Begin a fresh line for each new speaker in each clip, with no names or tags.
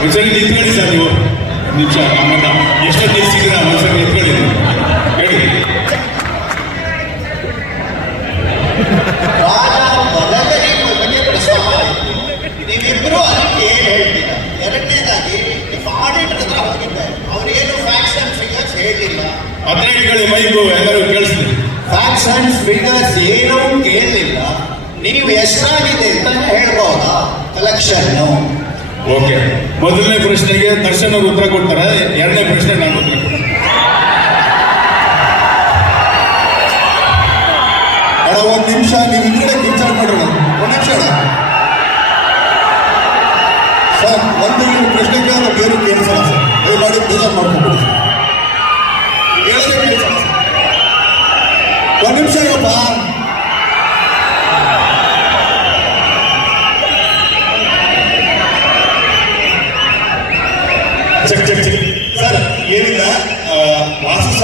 ಒಂದ್ಸರಿ ನಿಂತ್ಕೊಳ್ಳಿ ಸರ್ ನೀವು ನಿಮಿಷ ನಮ್ಮನ್ನ ಎಷ್ಟೊತ್ತು ನಿಲ್ಸಿದ್ರೆ ಒಂದ್ಸರಿ ನಿಂತ್ಕೊಳ್ಳಿ ಹೇಳಿ
ನೀವಿಬ್ರು ಅದಕ್ಕೆ ಏನು ಹೇಳ್ತೀರಾ ಎರಡನೇದಾಗಿ ಆಡಿಟರ್ ಹತ್ರ ಹೋಗಿದ್ದೆ ಅವ್ರೇನು ಹೇಳಿಲ್ಲ
ಹದಿನೈದು ಹೇಳಿ ಎಲ್ಲರೂ ಕೇಳಿಸ್ತೀವಿ
ಫ್ಯಾಕ್ಸ್ ಅಂಡ್ ಏನೂ ಕೇಳಲಿಲ್ಲ ನೀವು ಎಷ್ಟಾಗಿದೆ ಅಂತ ಹೇಳ್ಬೋದಾ? ಕಲೆಕ್ಷನ್
ಮೊದಲನೇ ಪ್ರಶ್ನೆಗೆ ದರ್ಶನ್ ಅವ್ರು ಉತ್ತರ ಕೊಡ್ತಾರೆ, ಎರಡನೇ ಪ್ರಶ್ನೆ ನಾನು ಉತ್ತರ ಕೊಡ್ತೀನಿ.
ಒಂದು ನಿಮಿಷ, ನೀವು ಹಿಂದ್ಗಡೆ ಕಿರ್ಚಾಡ್ ಮಾಡ್ರಣ ಒಂದ್ ನಿಮಿಷ ಸರ್, ಒಂದು ಪ್ರಶ್ನೆ ಕೇಳಿದ್ರೆ ಬೇರೆ ಕೇಳಿಸಲ್ಲ ಸರ್. ದಯಮಾಡಿ ಬೇಜಾರು ಮಾಡ್ಕೊಂಡ್ಬಿಡಿ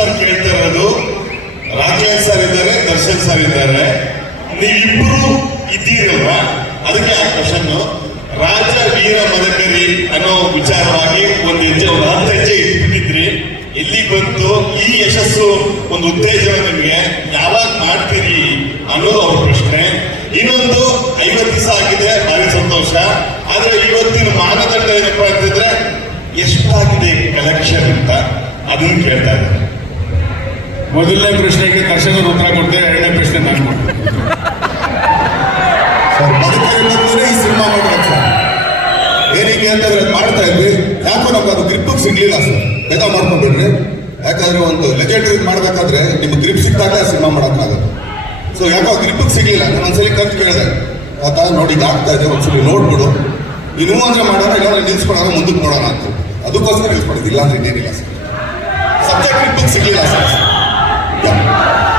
ಸರ್ ಕೇಳ್ತಾ ಇರೋದು, ರಾಜೇಶ್ ಸರ್ ಇದ್ದಾರೆ, ದರ್ಶನ್ ಸರ್ ಇದ್ದಾರೆ. ನೀವಿಬ್ರು ಇದ್ದೀರಲ್ವಾ? ಅದಕ್ಕೆ ಆ ಕ್ವಶನ್ ರಾಜ
ವೀರ ಮದಕರಿ
ಅನ್ನೋ
ವಿಚಾರವಾಗಿ
ಒಂದು
ಹೆಜ್ಜೆ, ಒಂದು ಹತ್ತು ಹೆಜ್ಜೆ ಇಟ್ಬಿಟ್ಟಿದ್ರಿ. ಎಲ್ಲಿ ಬಂತು? ಈ ಯಶಸ್ಸು ಒಂದು ಉತ್ತೇಜನ ನಿಮಗೆ. ಯಾವಾಗ ಮಾಡ್ತೀರಿ ಅನ್ನೋದು ಅವ್ರ ಪ್ರಶ್ನೆ. ಇನ್ನೊಂದು ಐವತ್ತು ದಿವಸ ಆಗಿದೆ, ಭಾರಿ ಸಂತೋಷ. ಆದ್ರೆ ಇವತ್ತಿನ ಮಾನದಂಡ ಏನಪ್ಪಾ ಅಂತಿದ್ರೆ, ಎಷ್ಟಾಗಿದೆ
ಕಲೆಕ್ಷನ್ ಅಂತ? ಅದನ್ನು ಕೇಳ್ತಾ ಇದ್ದಾರೆ
ಮೊದಲನೇ ಪ್ರಶ್ನೆಗೆ ದರ್ಶನ ಉತ್ತರ ಕೊಡ್ತೇವೆ ಎರಡನೇ ಪ್ರಶ್ನೆ ನಾನು ಮಾಡ್ತೇನೆ
ಈ ಸಿನಿಮಾ ಸರ್. ಏನಕ್ಕೆ ಅದ್ ಮಾಡ್ತಾ ಇದ್ವಿ. ಯಾಕೋ ನಮ್ಗೆ ಅದು ಗ್ರಿಪ್ ಸಿಗ್ಲಿಲ್ಲ ಸರ್. ಬೇಗ ಮಾಡ್ಕೊಂಡ್ಬಿಡ್ರಿ ಯಾಕಂದ್ರೆ ಒಂದು ಲೆಜೆಂಡರಿ ಮಾಡ್ಬೇಕಾದ್ರೆ ನಿಮ್ಗೆ ಗ್ರಿಪ್ ಸಿಕ್ಕಾಗ ಸಿನಿಮಾ ಮಾಡೋಕ್ಕಾಗತ್ತೆ ಸೊ ಯಾಕೋ ಗ್ರಿಪ್ ಸಿಗ್ಲಿಲ್ಲ ನಾನು ಒಂದ್ಸಲಿ ಕತ್ ಕೇಳಿದೆ. ಆತ ನೋಡಿ ಆಗ್ತಾ ಇದೆ, ಒಂದ್ಸಲಿ ನೋಡ್ಬಿಡು. ನೀನು ಅಂದ್ರೆ ಮಾಡೋಣ, ಇಲ್ಲಾಂದ್ರೆ ಮಾಡೋಣ ಮುಂದಕ್ಕೆ ನೋಡೋಣ ಅಂತ. ಅದಕ್ಕೋಸ್ಕರ ನಿಲ್ಸ್ಕೊಡೋದು ಇಲ್ಲಾಂದ್ರೆ ಇನ್ನೇನಿಲ್ಲ ಸರ್. ಸಬ್ಜೆಕ್ಟ್ ಗ್ರಿಪ್ ಸಿಗ್ಲಿಲ್ಲ ಸರ್. জিন্দাবাদ